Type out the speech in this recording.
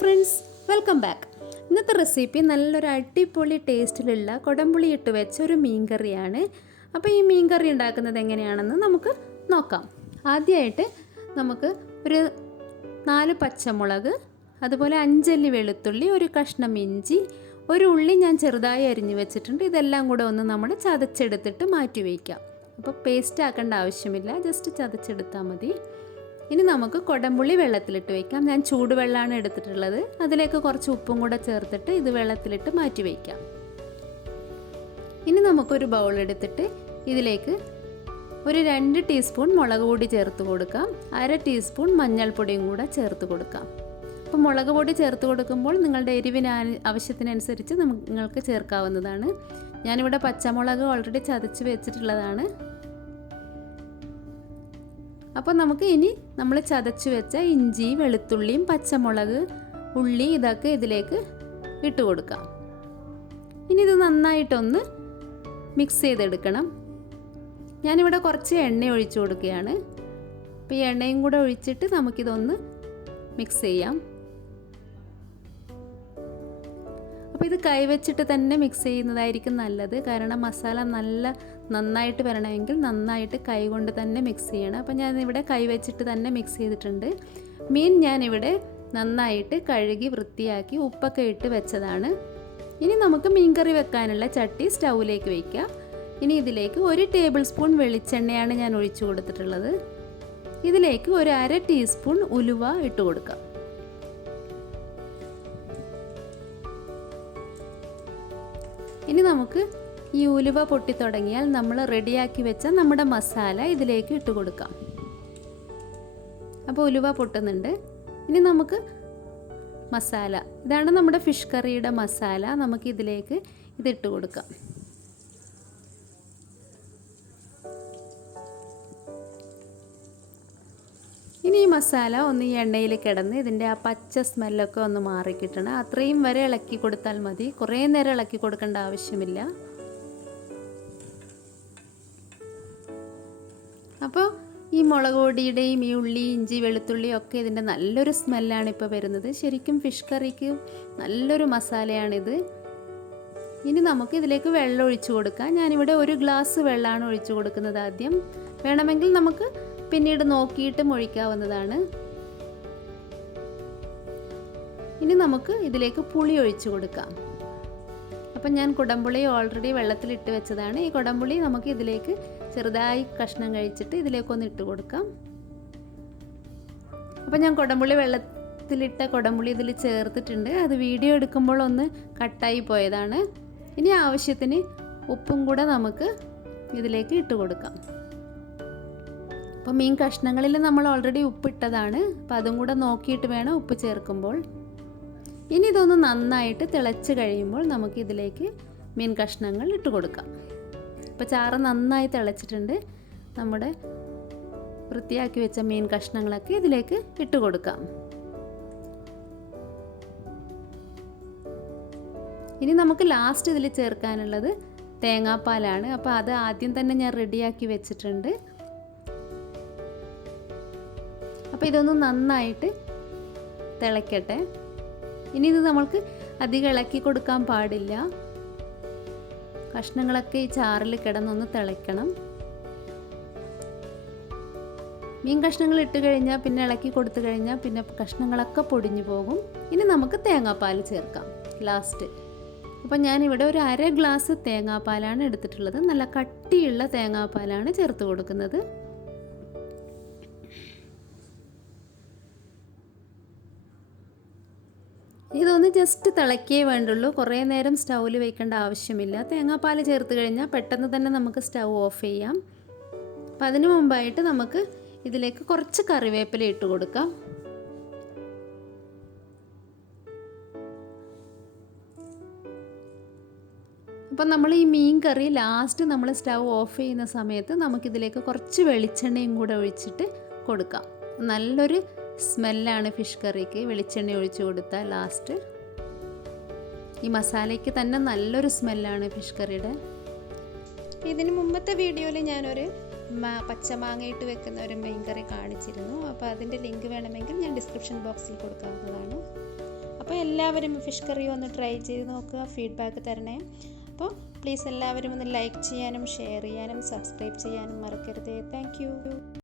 Friends, welcome back. ഇന്നത്തെ recipe നല്ലൊരു അടിപൊളി ടേസ്റ്റിലുള്ള കൊടംപുളി ഇട്ട് വെച്ച ഒരു മീൻകറിയാണ്. അപ്പോൾ ഈ മീൻകറി ഉണ്ടാക്കുന്നത് എങ്ങനെയാണെന്ന് നമുക്ക് നോക്കാം. ആദ്യമായിട്ട് നമുക്ക് ഒരു 4 പച്ചമുളക്, അതുപോലെ 5 അല്ലി വെളുത്തുള്ളി, ഒരു കഷ്ണം ഇഞ്ചി, ഒരു ഉള്ളി ഞാൻ ചെറുതായി അരിഞ്ഞു വെച്ചിട്ടുണ്ട്. ഇതെല്ലാം കൂടെ ഒന്ന് നമ്മൾ ചതച്ചെടുത്തിട്ട് മാറ്റി വയ്ക്കാം. അപ്പോൾ പേസ്റ്റ് ആക്കേണ്ട ആവശ്യമില്ല, ജസ്റ്റ് ചതച്ചെടുത്താൽ മതി. ഇനി നമുക്ക് കൊടംപുളി വെള്ളത്തിലിട്ട് വയ്ക്കാം. ഞാൻ ചൂടുവെള്ളമാണ് എടുത്തിട്ടുള്ളത്. അതിലേക്ക് കുറച്ച് ഉപ്പും കൂടെ ചേർത്തിട്ട് ഇത് വെള്ളത്തിലിട്ട് മാറ്റി വയ്ക്കാം. ഇനി നമുക്കൊരു ബൗൾ എടുത്തിട്ട് ഇതിലേക്ക് ഒരു 2 ടീസ്പൂൺ മുളക് പൊടി ചേർത്ത് കൊടുക്കാം. 1/2 ടീസ്പൂൺ മഞ്ഞൾപ്പൊടിയും കൂടെ ചേർത്ത് കൊടുക്കാം. അപ്പോൾ മുളക് പൊടി ചേർത്ത് കൊടുക്കുമ്പോൾ നിങ്ങളുടെ എരിവിന് ആവശ്യത്തിനനുസരിച്ച് നിങ്ങൾക്ക് ചേർക്കാവുന്നതാണ്. ഞാനിവിടെ പച്ചമുളക് ഓൾറെഡി ചതച്ച് വെച്ചിട്ടുള്ളതാണ്. അപ്പോൾ നമുക്ക് ഇനി നമ്മൾ ചതച്ച് വെച്ച ഇഞ്ചി, വെളുത്തുള്ളിയും പച്ചമുളക്, ഉള്ളി ഇതൊക്കെ ഇതിലേക്ക് ഇട്ട് കൊടുക്കാം. ഇനി ഇത് നന്നായിട്ടൊന്ന് മിക്സ് ചെയ്തെടുക്കണം. ഞാനിവിടെ കുറച്ച് എണ്ണ ഒഴിച്ചു കൊടുക്കുകയാണ്. അപ്പോൾ ഈ എണ്ണയും കൂടെ ഒഴിച്ചിട്ട് നമുക്കിതൊന്ന് മിക്സ് ചെയ്യാം. അപ്പോൾ ഇത് കൈവച്ചിട്ട് തന്നെ മിക്സ് ചെയ്യുന്നതായിരിക്കും നല്ലത്. കാരണം മസാല നന്നായിട്ട് വരണമെങ്കിൽ നന്നായിട്ട് കൈ കൊണ്ട് തന്നെ മിക്സ് ചെയ്യണം. അപ്പോൾ ഞാനിവിടെ കൈവച്ചിട്ട് തന്നെ മിക്സ് ചെയ്തിട്ടുണ്ട്. മീൻ ഞാനിവിടെ നന്നായിട്ട് കഴുകി വൃത്തിയാക്കി ഉപ്പൊക്കെ ഇട്ട് വെച്ചതാണ്. ഇനി നമുക്ക് മീൻകറി വെക്കാനുള്ള ചട്ടി സ്റ്റൗവിലേക്ക് വയ്ക്കാം. ഇനി ഇതിലേക്ക് 1 ടേബിൾ സ്പൂൺ വെളിച്ചെണ്ണയാണ് ഞാൻ ഒഴിച്ചു കൊടുത്തിട്ടുള്ളത്. ഇതിലേക്ക് ഒരു 1/2 ടീസ്പൂൺ ഉലുവ ഇട്ട് കൊടുക്കാം. ഇനി നമുക്ക് ഈ ഉലുവ പൊട്ടി തുടങ്ങിയാൽ നമ്മൾ റെഡിയാക്കി വെച്ച നമ്മുടെ മസാല ഇതിലേക്ക് ഇട്ട് കൊടുക്കാം. അപ്പോൾ ഉലുവ പൊട്ടുന്നുണ്ട്. ഇനി നമുക്ക് മസാല, ഇതാണ് നമ്മുടെ ഫിഷ് കറിയുടെ മസാല, നമുക്ക് ഇതിലേക്ക് ഇതിട്ട് കൊടുക്കാം. ഇനി ഈ മസാല ഒന്ന് ഈ എണ്ണയിൽ കിടന്ന് ഇതിൻ്റെ ആ പച്ച സ്മെല്ലൊക്കെ ഒന്ന് മാറിക്കിട്ടണം. അത്രയും വരെ ഇളക്കി കൊടുത്താൽ മതി. കുറേ നേരം ഇളക്കി കൊടുക്കേണ്ട ആവശ്യമില്ല. അപ്പോൾ ഈ മുളക് പൊടിയുടെയും ഈ ഉള്ളി, ഇഞ്ചി, വെളുത്തുള്ളി ഒക്കെ ഇതിൻ്റെ നല്ലൊരു സ്മെല്ലാണ് ഇപ്പോൾ വരുന്നത്. ശരിക്കും ഫിഷ് കറിക്ക് നല്ലൊരു മസാലയാണിത്. ഇനി നമുക്ക് ഇതിലേക്ക് വെള്ളം ഒഴിച്ചു കൊടുക്കാം. ഞാനിവിടെ 1 ഗ്ലാസ് വെള്ളമാണ് ഒഴിച്ചു കൊടുക്കുന്നത് ആദ്യം. വേണമെങ്കിൽ നമുക്ക് പിന്നീട് നോക്കിയിട്ട് ഒഴിക്കാവുന്നതാണ്. ഇനി നമുക്ക് ഇതിലേക്ക് പുളി ഒഴിച്ചു കൊടുക്കാം. അപ്പം ഞാൻ കുടംപുളി ഓൾറെഡി വെള്ളത്തിലിട്ട് വെച്ചതാണ്. ഈ കുടംപുളി നമുക്ക് ഇതിലേക്ക് ചെറുതായി കഷ്ണം കഴിച്ചിട്ട് ഇതിലേക്കൊന്ന് ഇട്ട് കൊടുക്കാം. അപ്പം ഞാൻ കുടംപുളി വെള്ളത്തിലിട്ട കുടംപുളി ഇതിൽ ചേർത്തിട്ടുണ്ട്. അത് വീഡിയോ എടുക്കുമ്പോൾ ഒന്ന് കട്ടായി പോയതാണ്. ഇനി ആവശ്യത്തിന് ഉപ്പും കൂടെ നമുക്ക് ഇതിലേക്ക് ഇട്ട് കൊടുക്കാം. അപ്പോൾ മീൻ കഷ്ണങ്ങളിൽ നമ്മൾ ഓൾറെഡി ഉപ്പിട്ടതാണ്. അപ്പോൾ അതും കൂടെ നോക്കിയിട്ട് വേണം ഉപ്പ് ചേർക്കുമ്പോൾ. ഇനി ഇതൊന്ന് നന്നായിട്ട് തിളച്ച് കഴിയുമ്പോൾ നമുക്ക് ഇതിലേക്ക് മീൻ കഷ്ണങ്ങൾ ഇട്ട് കൊടുക്കാം. ഇപ്പോൾ ചാറ് നന്നായി തിളച്ചിട്ടുണ്ട്. നമ്മുടെ വൃത്തിയാക്കി വെച്ച മീൻ കഷ്ണങ്ങളൊക്കെ ഇതിലേക്ക് ഇട്ട് കൊടുക്കാം. ഇനി നമുക്ക് ലാസ്റ്റ് ഇതിൽ ചേർക്കാനുള്ളത് തേങ്ങാപ്പാലാണ്. അപ്പോൾ അത് ആദ്യം തന്നെ ഞാൻ റെഡിയാക്കി വെച്ചിട്ടുണ്ട്. അപ്പോൾ ഇതൊന്ന് നന്നായിട്ട് തിളയ്ക്കട്ടെ. ഇനി ഇത് നമ്മൾക്ക് അധികം ഇളക്കി കൊടുക്കാൻ പാടില്ല. കഷ്ണങ്ങളൊക്കെ ഈ ചാറിൽ കിടന്നൊന്ന് തിളയ്ക്കണം. മീൻ കഷ്ണങ്ങൾ ഇട്ട് കഴിഞ്ഞാൽ പിന്നെ ഇളക്കി കൊടുത്തു കഴിഞ്ഞാൽ പിന്നെ കഷ്ണങ്ങളൊക്കെ പൊടിഞ്ഞു പോകും. ഇനി നമുക്ക് തേങ്ങാപ്പാൽ ചേർക്കാം ലാസ്റ്റ്. അപ്പോൾ ഞാനിവിടെ ഒരു 1/2 ഗ്ലാസ് തേങ്ങാപ്പാലാണ് എടുത്തിട്ടുള്ളത്. നല്ല കട്ടിയുള്ള തേങ്ങാപ്പാലാണ് ചേർത്ത് കൊടുക്കുന്നത്. ഇതൊന്ന് ജസ്റ്റ് തിളക്കേ വേണ്ടുള്ളൂ. കുറേ നേരം സ്റ്റൗവിൽ വെക്കേണ്ട ആവശ്യമില്ല. തേങ്ങാപ്പാൽ ചേർത്ത് കഴിഞ്ഞാൽ പെട്ടെന്ന് തന്നെ നമുക്ക് സ്റ്റൗ ഓഫ് ചെയ്യാം. അപ്പം അതിനു മുമ്പായിട്ട് നമുക്ക് ഇതിലേക്ക് കുറച്ച് കറിവേപ്പില ഇട്ട് കൊടുക്കാം. അപ്പം നമ്മൾ ഈ മീൻ കറി ലാസ്റ്റ് നമ്മൾ സ്റ്റൗ ഓഫ് ചെയ്യുന്ന സമയത്ത് നമുക്കിതിലേക്ക് കുറച്ച് വെളിച്ചെണ്ണയും കൂടെ ഒഴിച്ചിട്ട് കൊടുക്കാം. നല്ലൊരു സ്മെല്ലാണ് ഫിഷ് കറിക്ക് വെളിച്ചെണ്ണ ഒഴിച്ച് കൊടുത്താൽ ലാസ്റ്റ്. ഈ മസാലയ്ക്ക് തന്നെ നല്ലൊരു സ്മെല്ലാണ് ഫിഷ് കറിയുടെ. ഇതിന് മുമ്പത്തെ വീഡിയോയിൽ ഞാനൊരു പച്ചമാങ്ങയിട്ട് വെക്കുന്ന ഒരു മീൻ കറി കാണിച്ചിരുന്നു. അപ്പോൾ അതിൻ്റെ ലിങ്ക് വേണമെങ്കിൽ ഞാൻ ഡിസ്ക്രിപ്ഷൻ ബോക്സിൽ കൊടുക്കാവുന്നതാണ്. അപ്പോൾ എല്ലാവരും ഫിഷ് കറി ഒന്ന് ട്രൈ ചെയ്ത് നോക്കുക, ഫീഡ്ബാക്ക് തരണേ. അപ്പോൾ പ്ലീസ് എല്ലാവരും ഒന്ന് ലൈക്ക് ചെയ്യാനും ഷെയർ ചെയ്യാനും സബ്സ്ക്രൈബ് ചെയ്യാനും മറക്കരുത്. Thank you.